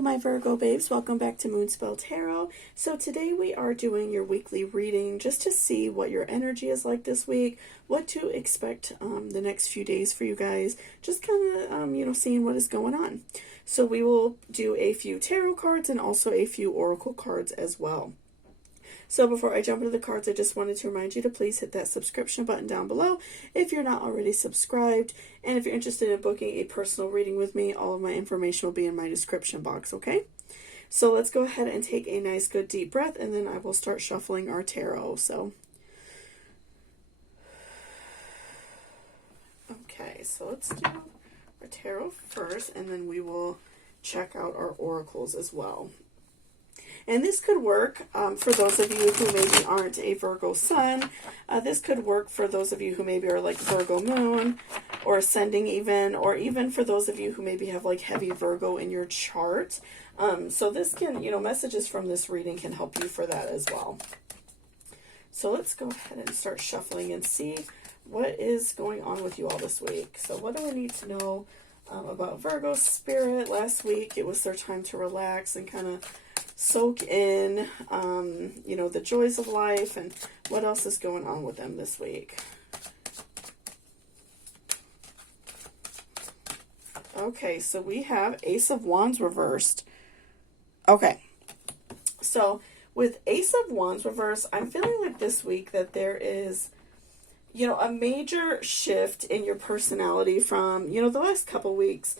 Hello, my Virgo babes. Welcome back to Moonspell Tarot. So today we are doing your weekly reading just to see what your energy is like this week, what to expect the next few days for you guys, just kind of, seeing what is going on. So we will do a few tarot cards and also a few oracle cards as well. So before I jump into the cards, I just wanted to remind you to please hit that subscription button down below if you're not already subscribed. And if you're interested in booking a personal reading with me, all of my information will be in my description box, okay? So let's go ahead and take a nice good deep breath, and then I will start shuffling our tarot. Okay, so let's do our tarot first, and then we will check out our oracles as well. And this could work for those of you who maybe aren't a Virgo sun. This could work for those of you who maybe are like Virgo moon or ascending even, or even for those of you who maybe have like heavy Virgo in your chart. So this can, messages from this reading can help you for that as well. So let's go ahead and start shuffling and see what is going on with you all this week. So what do I need to know about Virgo spirit? Last week it was their time to relax and kind of soak in, the joys of life, and what else is going on with them this week. Okay, so we have Ace of Wands reversed. Okay, so with Ace of Wands reversed, I'm feeling like this week that there is, a major shift in your personality from, the last couple weeks.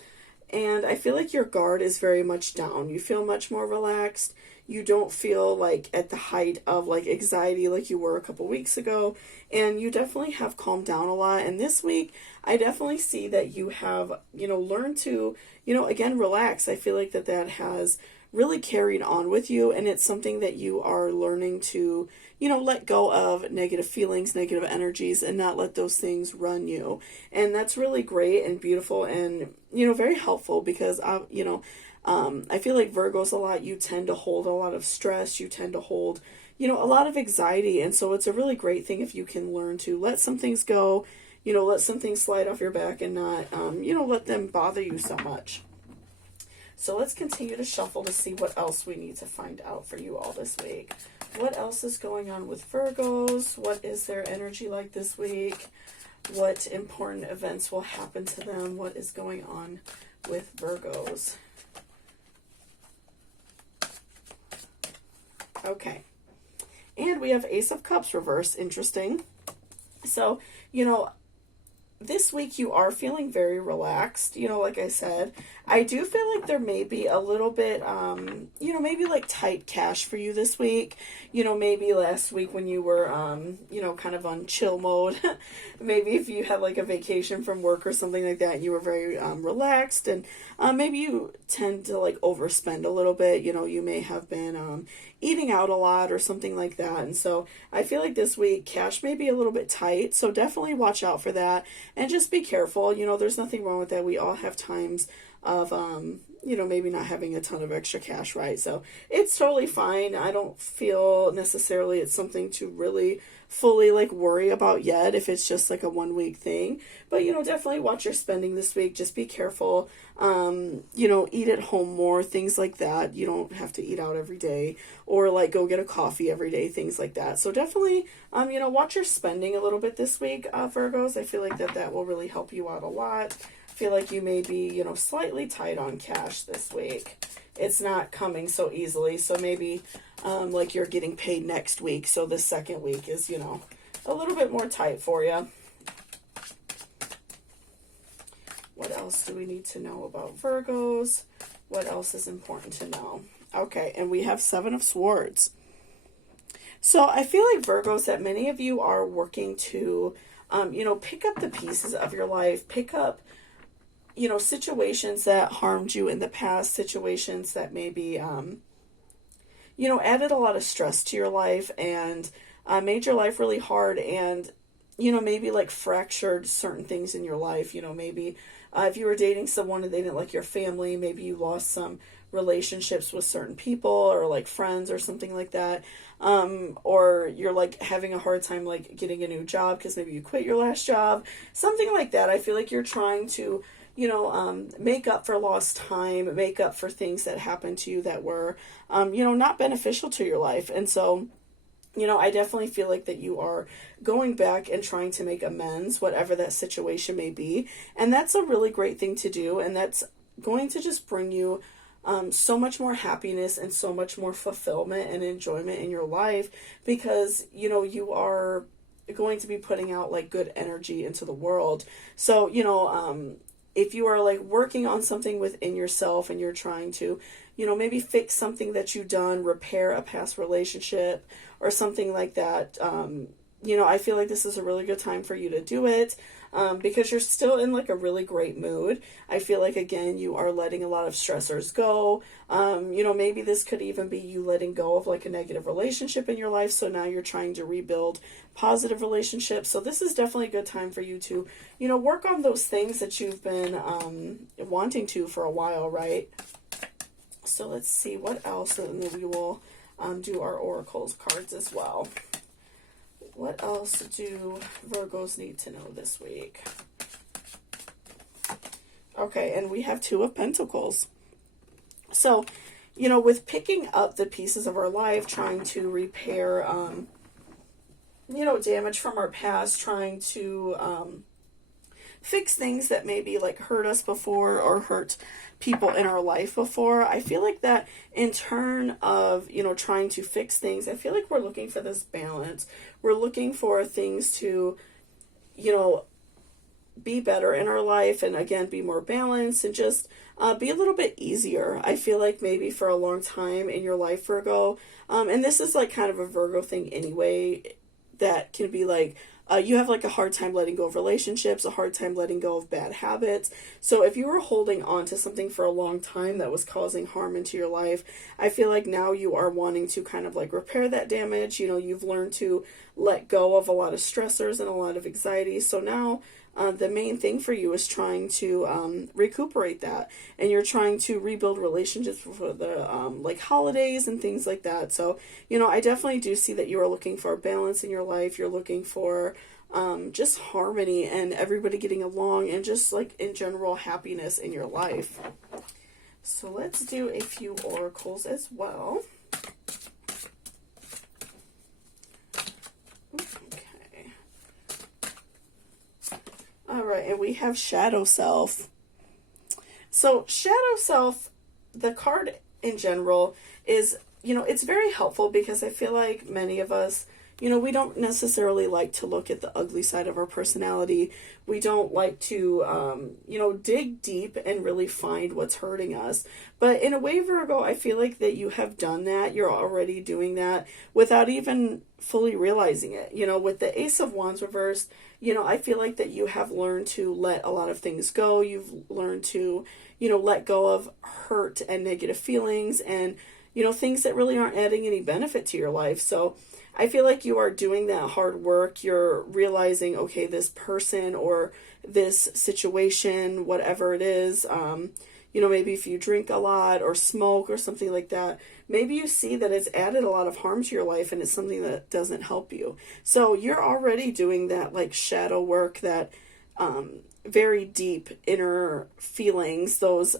And I feel like your guard is very much down. You feel much more relaxed. You don't feel like at the height of like anxiety like you were a couple weeks ago. And you definitely have calmed down a lot. And this week, I definitely see that you have, learned to, again, relax. I feel like that has really carried on with you. And it's something that you are learning to, let go of negative feelings, negative energies, and not let those things run you. And that's really great and beautiful and, very helpful because, I feel like Virgos a lot, you tend to hold a lot of stress. You tend to hold, a lot of anxiety. And so it's a really great thing if you can learn to let some things go, let some things slide off your back and not, let them bother you so much. So let's continue to shuffle to see what else we need to find out for you all this week. What else is going on with Virgos? What is their energy like this week? What important events will happen to them? What is going on with Virgos? Okay. And we have Ace of Cups reversed. Interesting. So, this week you are feeling very relaxed, like I said. I do feel like there may be a little bit, maybe like tight cash for you this week. Maybe last week when you were, kind of on chill mode. Maybe if you had like a vacation from work or something like that, you were very relaxed. And maybe you tend to like overspend a little bit. You may have been eating out a lot or something like that. And so I feel like this week cash may be a little bit tight. So definitely watch out for that. And just be careful. There's nothing wrong with that. We all have times of, maybe not having a ton of extra cash, right? So it's totally fine. I don't feel necessarily it's something to really fully like worry about yet if it's just like a 1 week thing. But, definitely watch your spending this week. Just be careful. Eat at home more, things like that. You don't have to eat out every day or like go get a coffee every day, things like that. So definitely, watch your spending a little bit this week, Virgos. I feel like that will really help you out a lot. I feel like you may be, slightly tight on cash this week. It's not coming so easily. So maybe, like you're getting paid next week. So the second week is, a little bit more tight for you. What else do we need to know about Virgos? What else is important to know? Okay, and we have Seven of Swords. So I feel like Virgos that many of you are working to, pick up the pieces of your life, pick up, situations that harmed you in the past, situations that maybe, added a lot of stress to your life and made your life really hard and, maybe like fractured certain things in your life, maybe if you were dating someone and they didn't like your family, maybe you lost some relationships with certain people or like friends or something like that. Or you're like having a hard time like getting a new job because maybe you quit your last job, something like that. I feel like you're trying to, make up for lost time, make up for things that happened to you that were, not beneficial to your life. And so, I definitely feel like that you are going back and trying to make amends, whatever that situation may be. And that's a really great thing to do. And that's going to just bring you so much more happiness and so much more fulfillment and enjoyment in your life, because, you are going to be putting out like good energy into the world. So, if you are like working on something within yourself and you're trying to, maybe fix something that you've done, repair a past relationship or something like that, I feel like this is a really good time for you to do it, because you're still in like a really great mood. I feel like, again, you are letting a lot of stressors go. Maybe this could even be you letting go of like a negative relationship in your life. So now you're trying to rebuild positive relationships. So this is definitely a good time for you to, work on those things that you've been wanting to for a while, right? So let's see what else, and then we will do our oracles cards as well. What else do Virgos need to know this week? Okay, and we have Two of Pentacles. So, with picking up the pieces of our life, trying to repair, damage from our past, trying to fix things that maybe like hurt us before or hurt people in our life before. I feel like that in turn of, trying to fix things, I feel like we're looking for this balance. We're looking for things to, be better in our life, and again, be more balanced and just be a little bit easier. I feel like maybe for a long time in your life, Virgo, and this is like kind of a Virgo thing anyway, that can be like, you have like a hard time letting go of relationships, a hard time letting go of bad habits. So if you were holding on to something for a long time that was causing harm into your life, I feel like now you are wanting to kind of like repair that damage. You've learned to let go of a lot of stressors and a lot of anxiety. So now the main thing for you is trying to recuperate that, and you're trying to rebuild relationships for the like holidays and things like that. So I definitely do see that you are looking for balance in your life. You're looking for just harmony and everybody getting along, and just like in general happiness in your life. So let's do a few oracles as well. All right, and we have Shadow Self. So Shadow Self, the card in general is, it's very helpful, because I feel like many of us, we don't necessarily like to look at the ugly side of our personality. We don't like to, dig deep and really find what's hurting us. But in a way, Virgo, I feel like that you have done that. You're already doing that without even fully realizing it. With the Ace of Wands reversed, I feel like that you have learned to let a lot of things go. You've learned to, let go of hurt and negative feelings and, things that really aren't adding any benefit to your life. So I feel like you are doing that hard work. You're realizing, okay, this person or this situation, whatever it is, maybe if you drink a lot or smoke or something like that, maybe you see that it's added a lot of harm to your life and it's something that doesn't help you. So you're already doing that like shadow work, that very deep inner feelings, those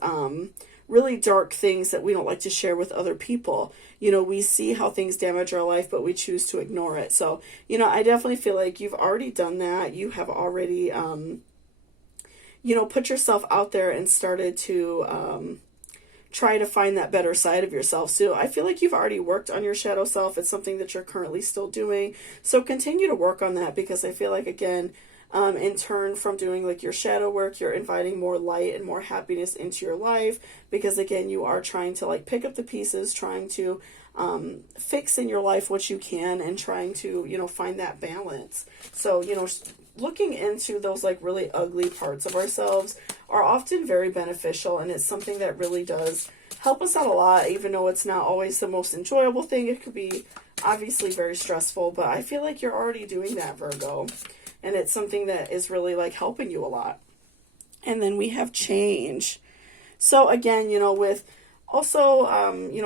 really dark things that we don't like to share with other people. We see how things damage our life, but we choose to ignore it. So, I definitely feel like you've already done that. You have already, put yourself out there and started to try to find that better side of yourself. So I feel like you've already worked on your shadow self. It's something that you're currently still doing. So continue to work on that, because I feel like, again, in turn from doing like your shadow work, you're inviting more light and more happiness into your life, because again, you are trying to like pick up the pieces, trying to fix in your life what you can, and trying to, find that balance. So, looking into those like really ugly parts of ourselves are often very beneficial, and it's something that really does help us out a lot, even though it's not always the most enjoyable thing. It could be obviously very stressful, but I feel like you're already doing that, Virgo. And it's something that is really like helping you a lot. And then we have change. So again, with also,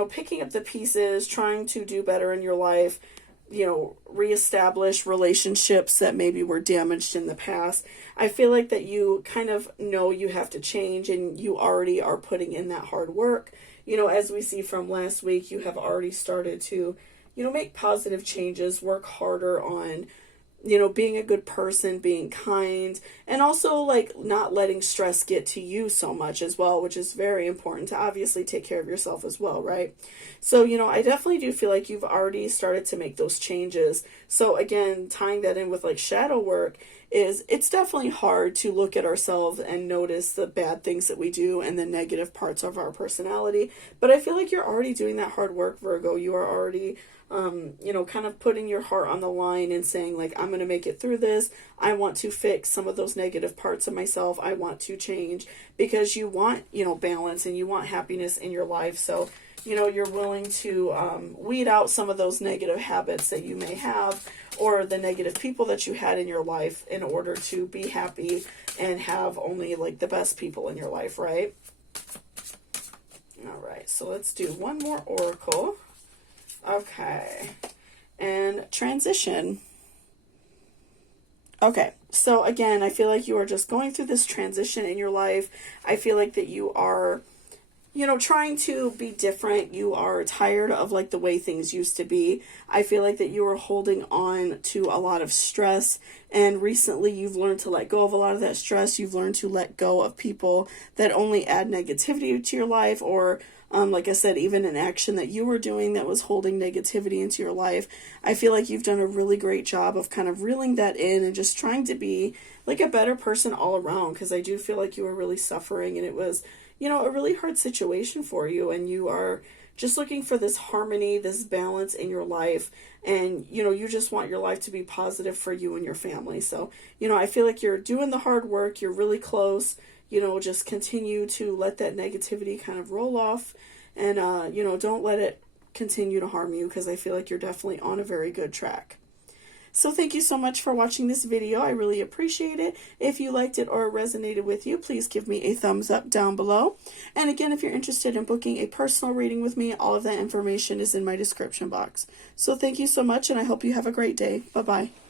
picking up the pieces, trying to do better in your life, reestablish relationships that maybe were damaged in the past. I feel like that you kind of know you have to change, and you already are putting in that hard work. As we see from last week, you have already started to, make positive changes, work harder on, being a good person, being kind, and also like not letting stress get to you so much as well, which is very important to obviously take care of yourself as well, right? So, I definitely do feel like you've already started to make those changes. So again, tying that in with like shadow work, it's definitely hard to look at ourselves and notice the bad things that we do and the negative parts of our personality. But I feel like you're already doing that hard work, Virgo. You are already kind of putting your heart on the line and saying like, I'm going to make it through this. I want to fix some of those negative parts of myself. I want to change, because you want, balance, and you want happiness in your life. So, you're willing to weed out some of those negative habits that you may have, or the negative people that you had in your life, in order to be happy and have only like the best people in your life, right? All right, so let's do one more oracle. Okay, and transition. Okay, so again, I feel like you are just going through this transition in your life. I feel like that you are, trying to be different. You are tired of like the way things used to be. I feel like that you are holding on to a lot of stress, and recently you've learned to let go of a lot of that stress. You've learned to let go of people that only add negativity to your life, or like I said, even an action that you were doing that was holding negativity into your life. I feel like you've done a really great job of kind of reeling that in and just trying to be like a better person all around, because I do feel like you were really suffering, and it was, a really hard situation for you, and you are just looking for this harmony, this balance in your life, and, you just want your life to be positive for you and your family. So, I feel like you're doing the hard work, you're really close. Just continue to let that negativity kind of roll off, and, don't let it continue to harm you, because I feel like you're definitely on a very good track. So thank you so much for watching this video. I really appreciate it. If you liked it or resonated with you, please give me a thumbs up down below. And again, if you're interested in booking a personal reading with me, all of that information is in my description box. So thank you so much, and I hope you have a great day. Bye-bye.